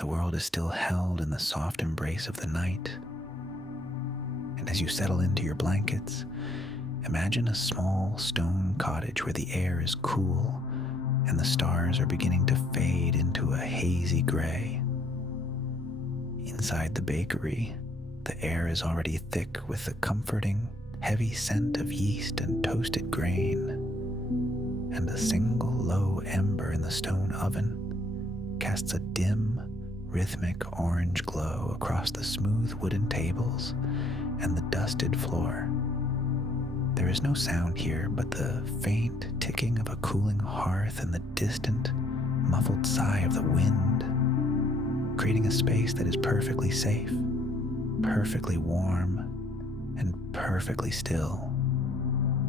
The world is still held in the soft embrace of the night. And as you settle into your blankets, imagine a small stone cottage where the air is cool and the stars are beginning to fade into a hazy gray. Inside the bakery, the air is already thick with the comforting, heavy scent of yeast and toasted grain, and a single low ember in the stone oven casts a dim, rhythmic orange glow across the smooth wooden tables and the dusted floor. There is no sound here but the faint ticking of a cooling hearth and the distant, muffled sigh of the wind, creating a space that is perfectly safe, perfectly warm, and perfectly still.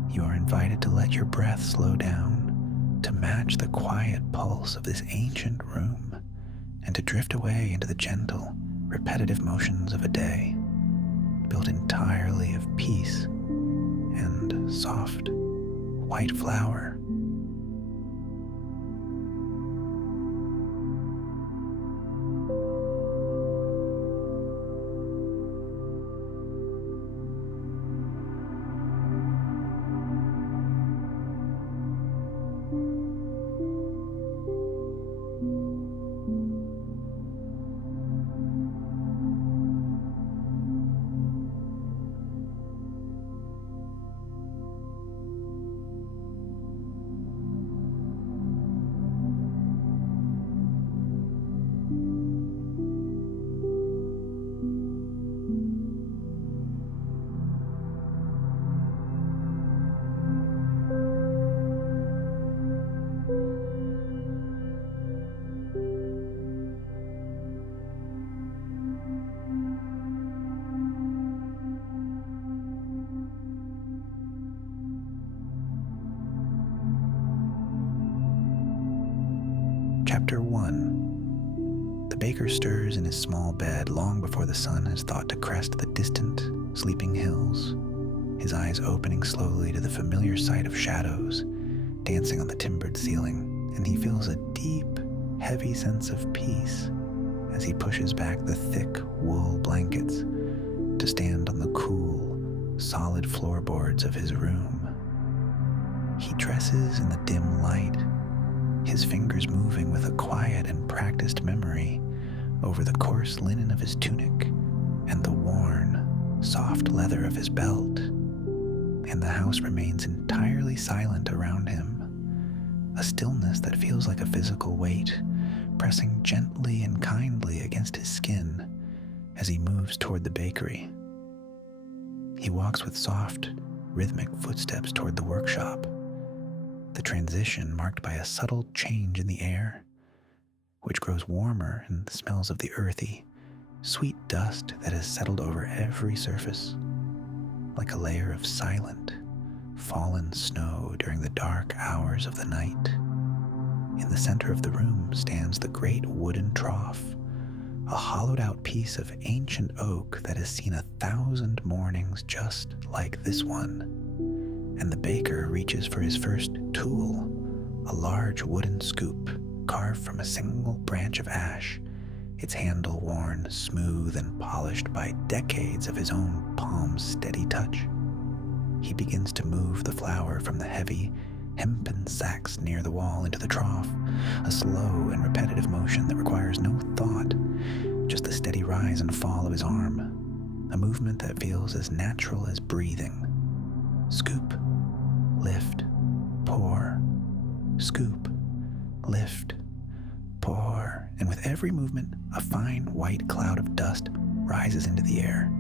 You are invited to let your breath slow down, to match the quiet pulse of this ancient room, and to drift away into the gentle, repetitive motions of a day, built entirely of peace and soft, white flour. Chapter 1. The baker stirs in his small bed long before the sun has thought to crest the distant, sleeping hills, his eyes opening slowly to the familiar sight of shadows dancing on the timbered ceiling, and he feels a deep, heavy sense of peace as he pushes back the thick wool blankets to stand on the cool, solid floorboards of his room. He dresses in the dim light, his fingers moving with a quiet and practiced memory over the coarse linen of his tunic and the worn, soft leather of his belt, and the house remains entirely silent around him, a stillness that feels like a physical weight, pressing gently and kindly against his skin as he moves toward the bakery. He walks with soft, rhythmic footsteps toward the workshop, the transition marked by a subtle change in the air, which grows warmer and smells of the earthy, sweet dust that has settled over every surface, like a layer of silent, fallen snow during the dark hours of the night. In the center of the room stands the great wooden trough, a hollowed-out piece of ancient oak that has seen 1,000 mornings just like this one. And the baker reaches for his first tool, a large wooden scoop carved from a single branch of ash, its handle worn smooth and polished by decades of his own palm's steady touch. He begins to move the flour from the heavy, hempen sacks near the wall into the trough, a slow and repetitive motion that requires no thought, just the steady rise and fall of his arm, a movement that feels as natural as breathing. Scoop, lift, pour, scoop, lift, pour, and with every movement, a fine white cloud of dust rises into the air,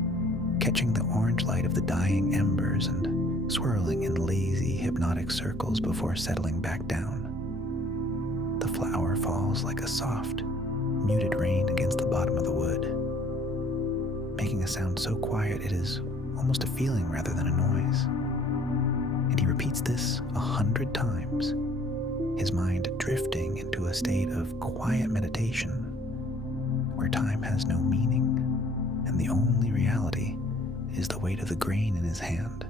catching the orange light of the dying embers and swirling in lazy, hypnotic circles before settling back down. The flour falls like a soft, muted rain against the bottom of the wood, making a sound so quiet it is almost a feeling rather than a noise. And he repeats this 100 times, his mind drifting into a state of quiet meditation, where time has no meaning, and the only reality is the weight of the grain in his hand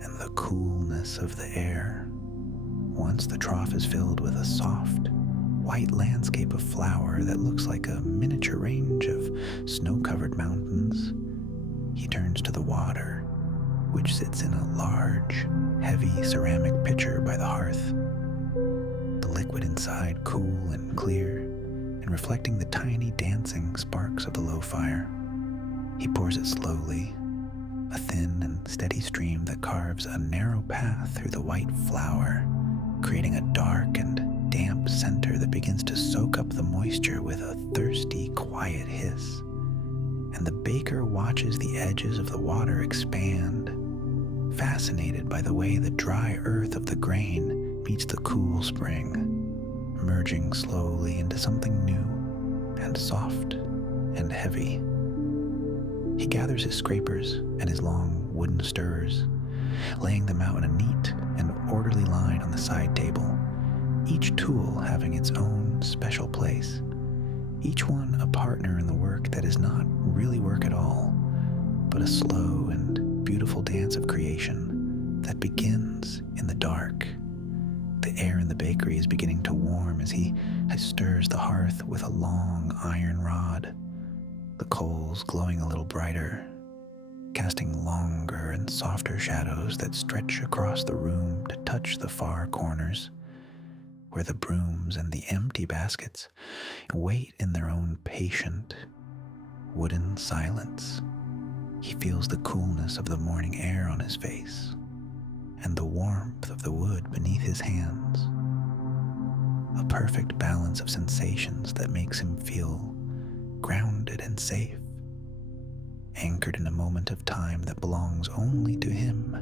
and the coolness of the air. Once the trough is filled with a soft, white landscape of flour that looks like a miniature range of snow-covered mountains, he turns to the water, which sits in a large, heavy ceramic pitcher by the hearth. The liquid inside cool and clear, and reflecting the tiny dancing sparks of the low fire. He pours it slowly, a thin and steady stream that carves a narrow path through the white flour, creating a dark and damp center that begins to soak up the moisture with a thirsty, quiet hiss. And the baker watches the edges of the water expand, fascinated by the way the dry earth of the grain meets the cool spring, merging slowly into something new and soft and heavy. He gathers his scrapers and his long wooden stirrers, laying them out in a neat and orderly line on the side table, each tool having its own special place, each one a partner in the work that is not really work at all, but a slow and beautiful dance of creation that begins in the dark. The air in the bakery is beginning to warm as he stirs the hearth with a long iron rod, the coals glowing a little brighter, casting longer and softer shadows that stretch across the room to touch the far corners, where the brooms and the empty baskets wait in their own patient, wooden silence. He feels the coolness of the morning air on his face and the warmth of the wood beneath his hands, a perfect balance of sensations that makes him feel grounded and safe, anchored in a moment of time that belongs only to him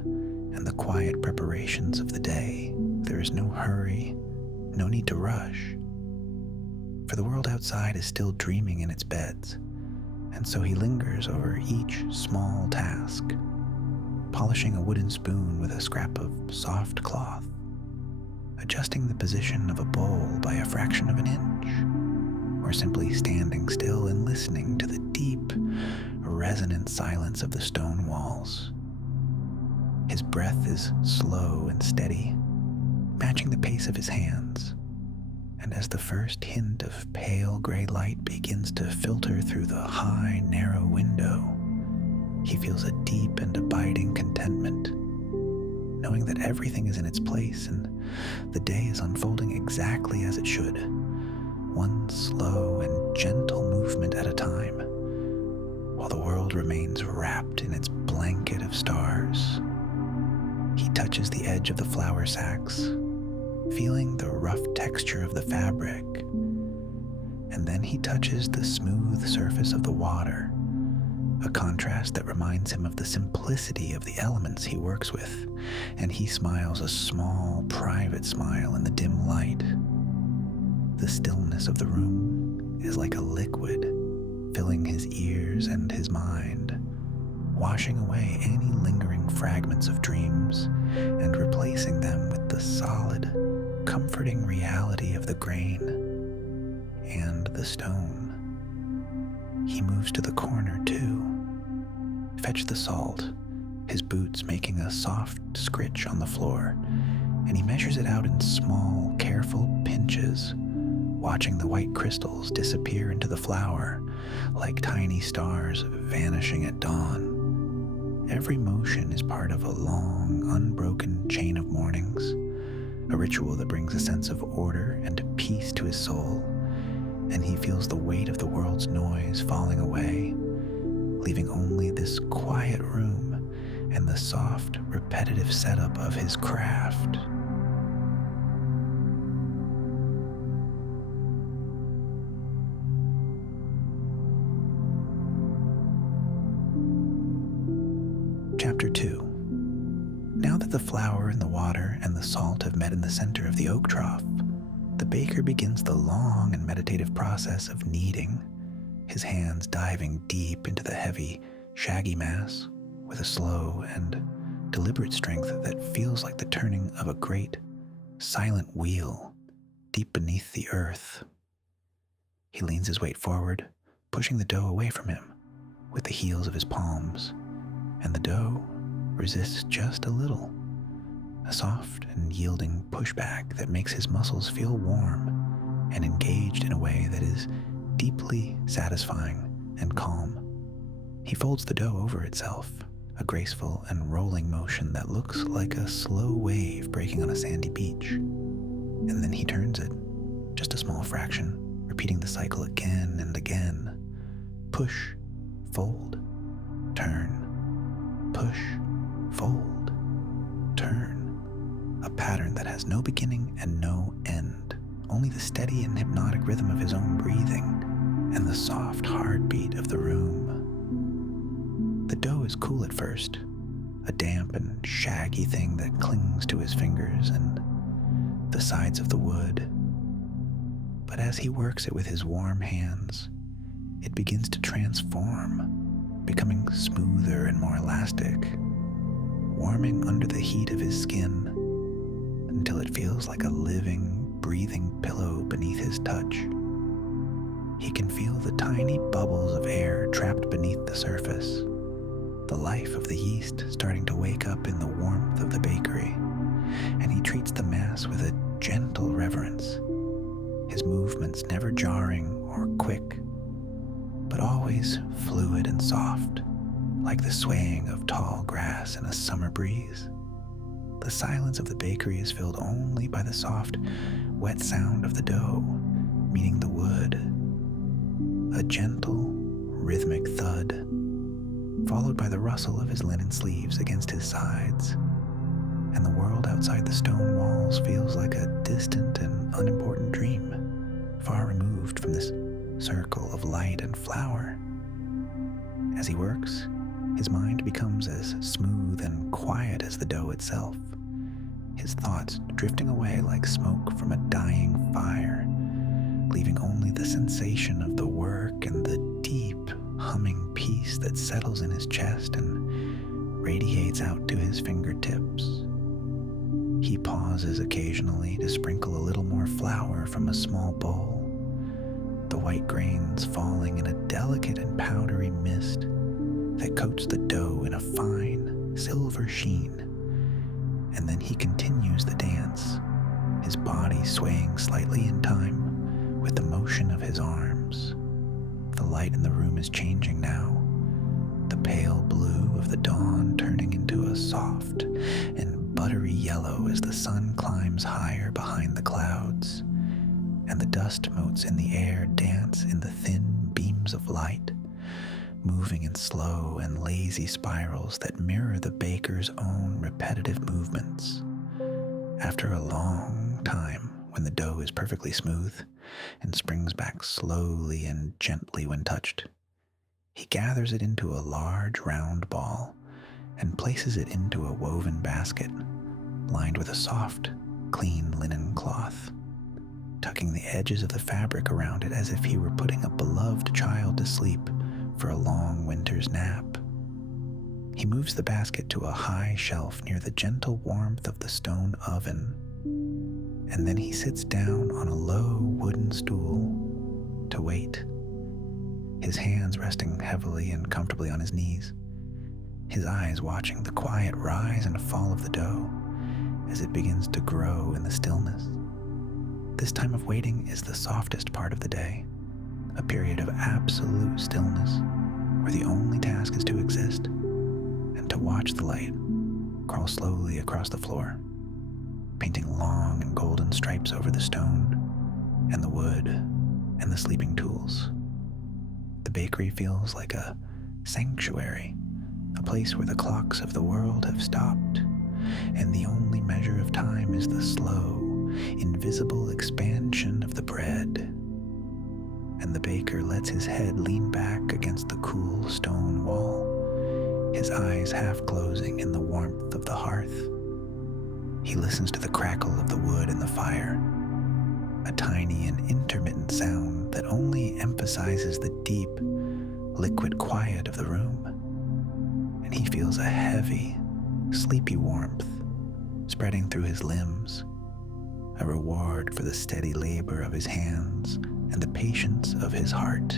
and the quiet preparations of the day. There is no hurry, no need to rush, for the world outside is still dreaming in its beds, and so he lingers over each small task, polishing a wooden spoon with a scrap of soft cloth, adjusting the position of a bowl by a fraction of an inch, or simply standing still and listening to the deep, resonant silence of the stone walls. His breath is slow and steady, matching the pace of his hands, and as the first hint of pale gray light begins to filter through the high, narrow window, he feels a deep and abiding contentment, knowing that everything is in its place and the day is unfolding exactly as it should, one slow and gentle movement at a time, while the world remains wrapped in its blanket of stars. He touches the edge of the flour sacks, feeling the rough texture of the fabric, and then he touches the smooth surface of the water, a contrast that reminds him of the simplicity of the elements he works with, and he smiles a small, private smile in the dim light. The stillness of the room is like a liquid, filling his ears and his mind, washing away any lingering fragments of dreams and replacing them with the solid, comforting reality of the grain and the stone. He moves to the corner too. Fetch the salt, his boots making a soft scritch on the floor, and he measures it out in small, careful pinches, watching the white crystals disappear into the flour like tiny stars vanishing at dawn. Every motion is part of a long, unbroken chain of mornings, a ritual that brings a sense of order and peace to his soul, and he feels the weight of the world's noise falling away, leaving only this quiet room and the soft, repetitive setup of his craft. Chapter 2. Now that the flour and the water and the salt have met in the center of the oak trough, the baker begins the long and meditative process of kneading, his hands diving deep into the heavy, shaggy mass with a slow and deliberate strength that feels like the turning of a great, silent wheel deep beneath the earth. He leans his weight forward, pushing the dough away from him with the heels of his palms, and the dough resists just a little, a soft and yielding pushback that makes his muscles feel warm and engaged in a way that is deeply satisfying and calm. He folds the dough over itself, a graceful and rolling motion that looks like a slow wave breaking on a sandy beach. And then he turns it, just a small fraction, repeating the cycle again and again. Push, fold, turn. Push, fold, turn. A pattern that has no beginning and no end, only the steady and hypnotic rhythm of his own breathing and the soft heartbeat of the room. The dough is cool at first, a damp and shaggy thing that clings to his fingers and the sides of the wood. But as he works it with his warm hands, it begins to transform, becoming smoother and more elastic, warming under the heat of his skin until it feels like a living, breathing pillow beneath his touch. He can feel the tiny bubbles of air trapped beneath the surface, the life of the yeast starting to wake up in the warmth of the bakery, and he treats the mass with a gentle reverence, his movements never jarring or quick, but always fluid and soft, like the swaying of tall grass in a summer breeze. The silence of the bakery is filled only by the soft, wet sound of the dough meeting the wood, a gentle, rhythmic thud, followed by the rustle of his linen sleeves against his sides, and the world outside the stone walls feels like a distant and unimportant dream, far removed from this circle of light and flour. As he works, his mind becomes as smooth and quiet as the dough itself, his thoughts drifting away like smoke from a dying fire, leaving only the sensation of the work and the deep, humming peace that settles in his chest and radiates out to his fingertips. He pauses occasionally to sprinkle a little more flour from a small bowl, the white grains falling in a delicate and powdery mist that coats the dough in a fine, silver sheen. And then he continues the dance, his body swaying slightly in time with the motion of his arms. The light in the room is changing now, the pale blue of the dawn turning into a soft and buttery yellow as the sun climbs higher behind the clouds, and the dust motes in the air dance in the thin beams of light, moving in slow and lazy spirals that mirror the baker's own repetitive movements. After a long time, when the dough is perfectly smooth and springs back slowly and gently when touched, he gathers it into a large round ball and places it into a woven basket lined with a soft, clean linen cloth, tucking the edges of the fabric around it as if he were putting a beloved child to sleep for a long winter's nap. He moves the basket to a high shelf near the gentle warmth of the stone oven, and then he sits down on a low wooden stool to wait, his hands resting heavily and comfortably on his knees, his eyes watching the quiet rise and fall of the dough as it begins to grow in the stillness. This time of waiting is the softest part of the day, a period of absolute stillness where the only task is to exist and to watch the light crawl slowly across the floor, painting long and golden stripes over the stone and the wood and the sleeping tools. The bakery feels like a sanctuary, a place where the clocks of the world have stopped, and the only measure of time is the slow, invisible expansion of the bread. And the baker lets his head lean back against the cool stone wall, his eyes half closing in the warmth of the hearth. He listens to the crackle of the wood in the fire, a tiny and intermittent sound that only emphasizes the deep, liquid quiet of the room. And he feels a heavy, sleepy warmth spreading through his limbs, a reward for the steady labor of his hands and the patience of his heart.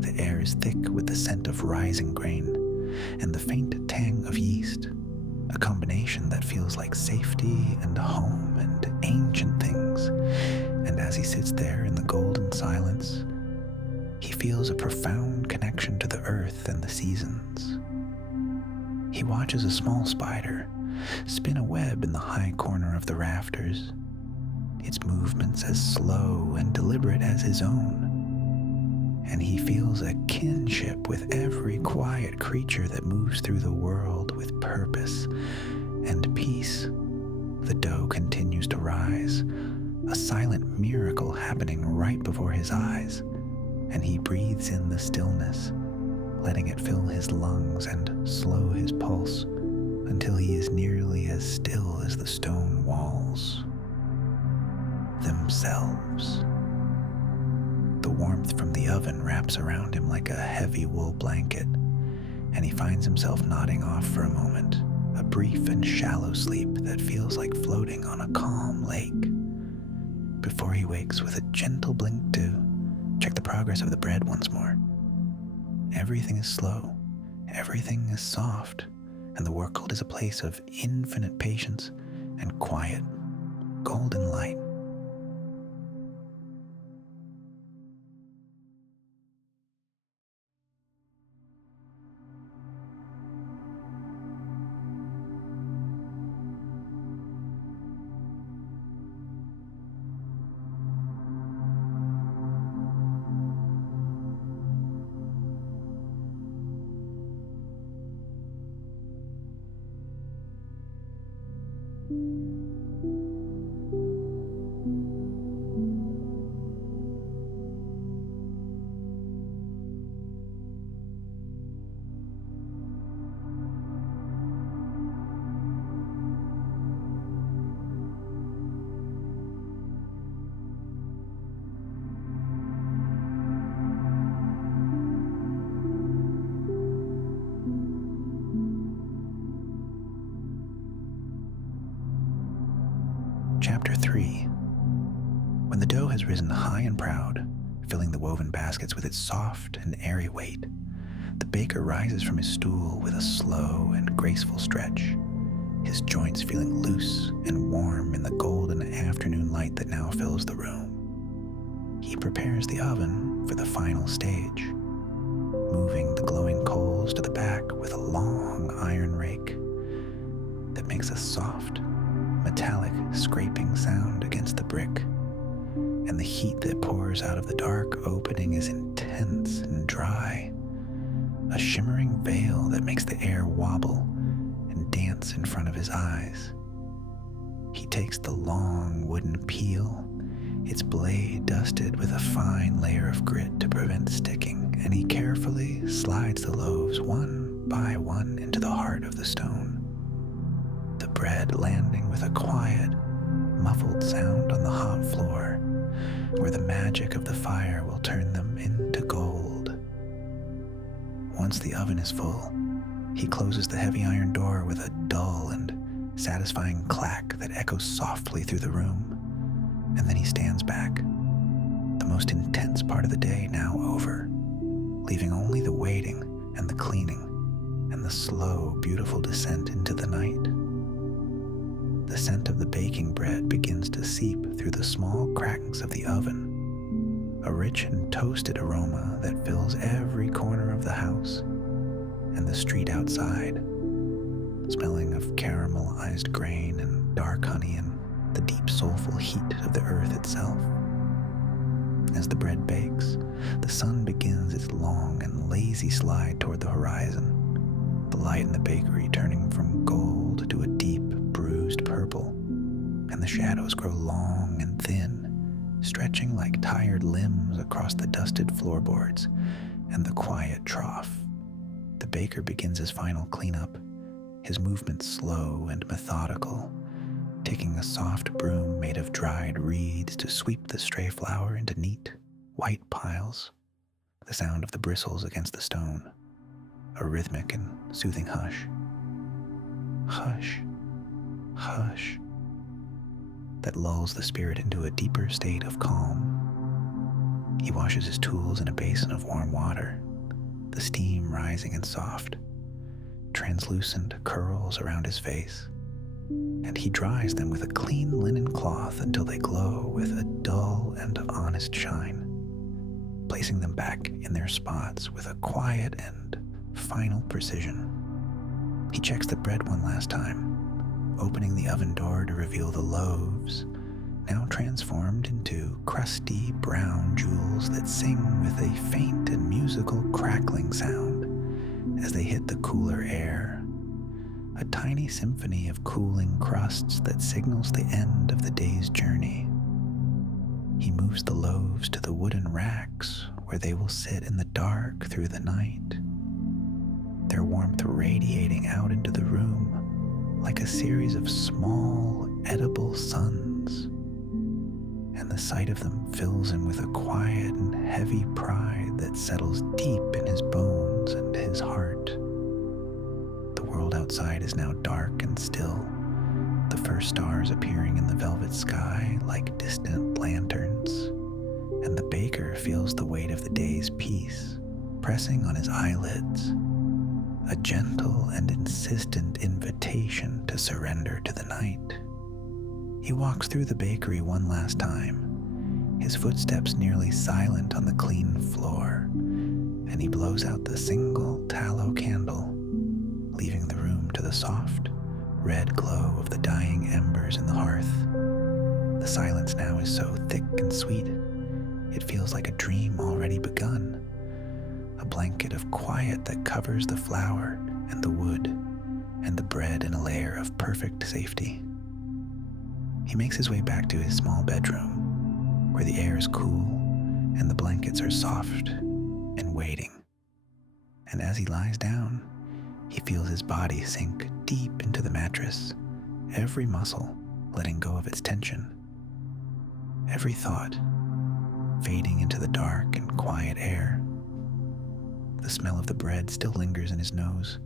The air is thick with the scent of rising grain and the faint tang of yeast, a combination that feels like safety and home and ancient things, And as he sits there in the golden silence, he feels a profound connection to the earth and the seasons. He watches a small spider spin a web in the high corner of the rafters, its movements as slow and deliberate as his own. And he feels a kinship with every quiet creature that moves through the world with purpose and peace. The dough continues to rise, a silent miracle happening right before his eyes, and he breathes in the stillness, letting it fill his lungs and slow his pulse until he is nearly as still as the stone walls themselves. The warmth from the oven wraps around him like a heavy wool blanket, and he finds himself nodding off for a moment, a brief and shallow sleep that feels like floating on a calm lake, before he wakes with a gentle blink to check the progress of the bread once more. Everything is slow, everything is soft, and the world is a place of infinite patience and quiet, golden light. Chapter 3. When the dough has risen high and proud, filling the woven baskets with its soft and airy weight, the baker rises from his stool with a slow and graceful stretch, his joints feeling loose and warm in the golden afternoon light that now fills the room. He prepares the oven for the final stage, moving the glowing coals to the back with a long iron rake that makes a soft, metallic scraping sound against the brick, and the heat that pours out of the dark opening is intense and dry, a shimmering veil that makes the air wobble and dance in front of his eyes. He takes the long wooden peel, its blade dusted with a fine layer of grit to prevent sticking, and he carefully slides the loaves one by one into the heart of the stone, the bread landing with a quiet, muffled sound on the hot floor, where the magic of the fire will turn them into gold. Once the oven is full, he closes the heavy iron door with a dull and satisfying clack that echoes softly through the room, and then he stands back, the most intense part of the day now over, leaving only the waiting and the cleaning and the slow, beautiful descent into the night. The scent of the baking bread begins to seep through the small cracks of the oven, a rich and toasted aroma that fills every corner of the house and the street outside, smelling of caramelized grain and dark honey and the deep soulful heat of the earth itself. As the bread bakes, the sun begins its long and lazy slide toward the horizon, the light in the bakery turning from gold to a deep, bruised purple, and the shadows grow long and thin, stretching like tired limbs across the dusted floorboards and the quiet trough. The baker begins his final cleanup, his movements slow and methodical, taking a soft broom made of dried reeds to sweep the stray flour into neat, white piles, the sound of the bristles against the stone, a rhythmic and soothing hush. Hush, hush, that lulls the spirit into a deeper state of calm. He washes his tools in a basin of warm water, the steam rising and soft, translucent curls around his face, and he dries them with a clean linen cloth until they glow with a dull and honest shine, placing them back in their spots with a quiet and final precision. He checks the bread one last time, opening the oven door to reveal the loaves, now transformed into crusty brown jewels that sing with a faint and musical crackling sound as they hit the cooler air, a tiny symphony of cooling crusts that signals the end of the day's journey. He moves the loaves to the wooden racks where they will sit in the dark through the night, their warmth radiating out into the room like a series of small, edible suns. And the sight of them fills him with a quiet and heavy pride that settles deep in his bones and his heart. The world outside is now dark and still, the first stars appearing in the velvet sky like distant lanterns, and the baker feels the weight of the day's peace pressing on his eyelids, a gentle and insistent invitation to surrender to the night. He walks through the bakery one last time, his footsteps nearly silent on the clean floor, and he blows out the single tallow candle, leaving the room to the soft, red glow of the dying embers in the hearth. The silence now is so thick and sweet, it feels like a dream already begun, a blanket of quiet that covers the flour and the wood and the bread in a layer of perfect safety. He makes his way back to his small bedroom, where the air is cool and the blankets are soft and waiting. And as he lies down, he feels his body sink deep into the mattress, every muscle letting go of its tension, every thought fading into the dark and quiet air. The smell of the bread still lingers in his nose,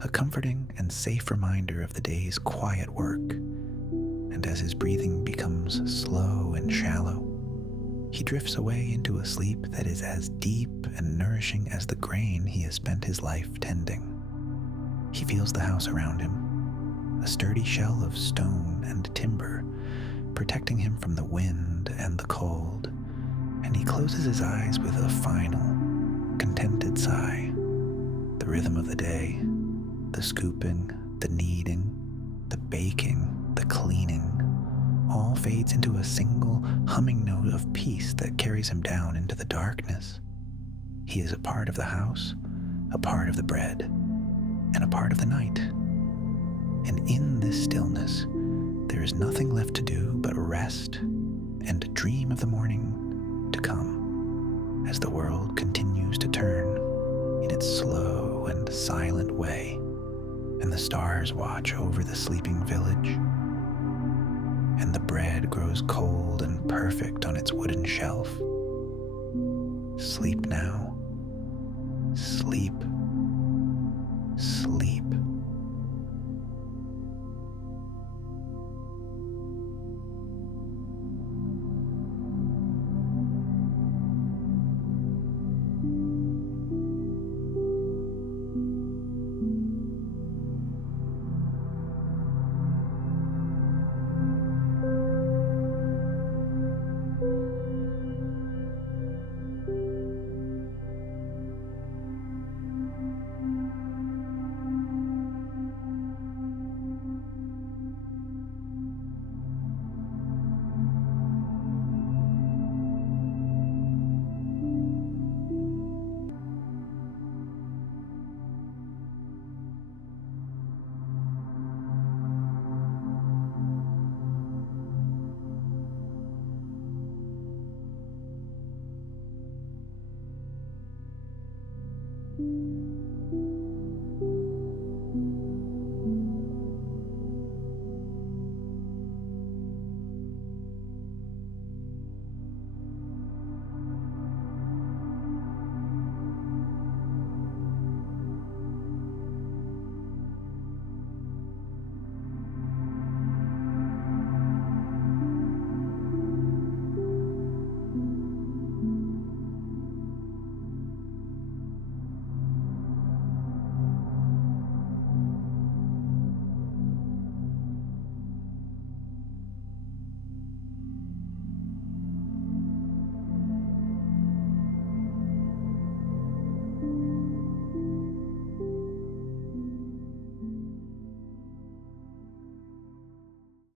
a comforting and safe reminder of the day's quiet work. And as his breathing becomes slow and shallow, he drifts away into a sleep that is as deep and nourishing as the grain he has spent his life tending. He feels the house around him, a sturdy shell of stone and timber, protecting him from the wind and the cold, and he closes his eyes with a final, contented sigh. The rhythm of the day, the scooping, the kneading, the baking, the cleaning, all fades into a single humming note of peace that carries him down into the darkness. He is a part of the house, a part of the bread, and a part of the night. And in this stillness, there is nothing left to do but rest and dream of the morning to come, as the world continues to turn in its slow and silent way, and the stars watch over the sleeping village, and the bread grows cold and perfect on its wooden shelf. Sleep now. Sleep. Sleep.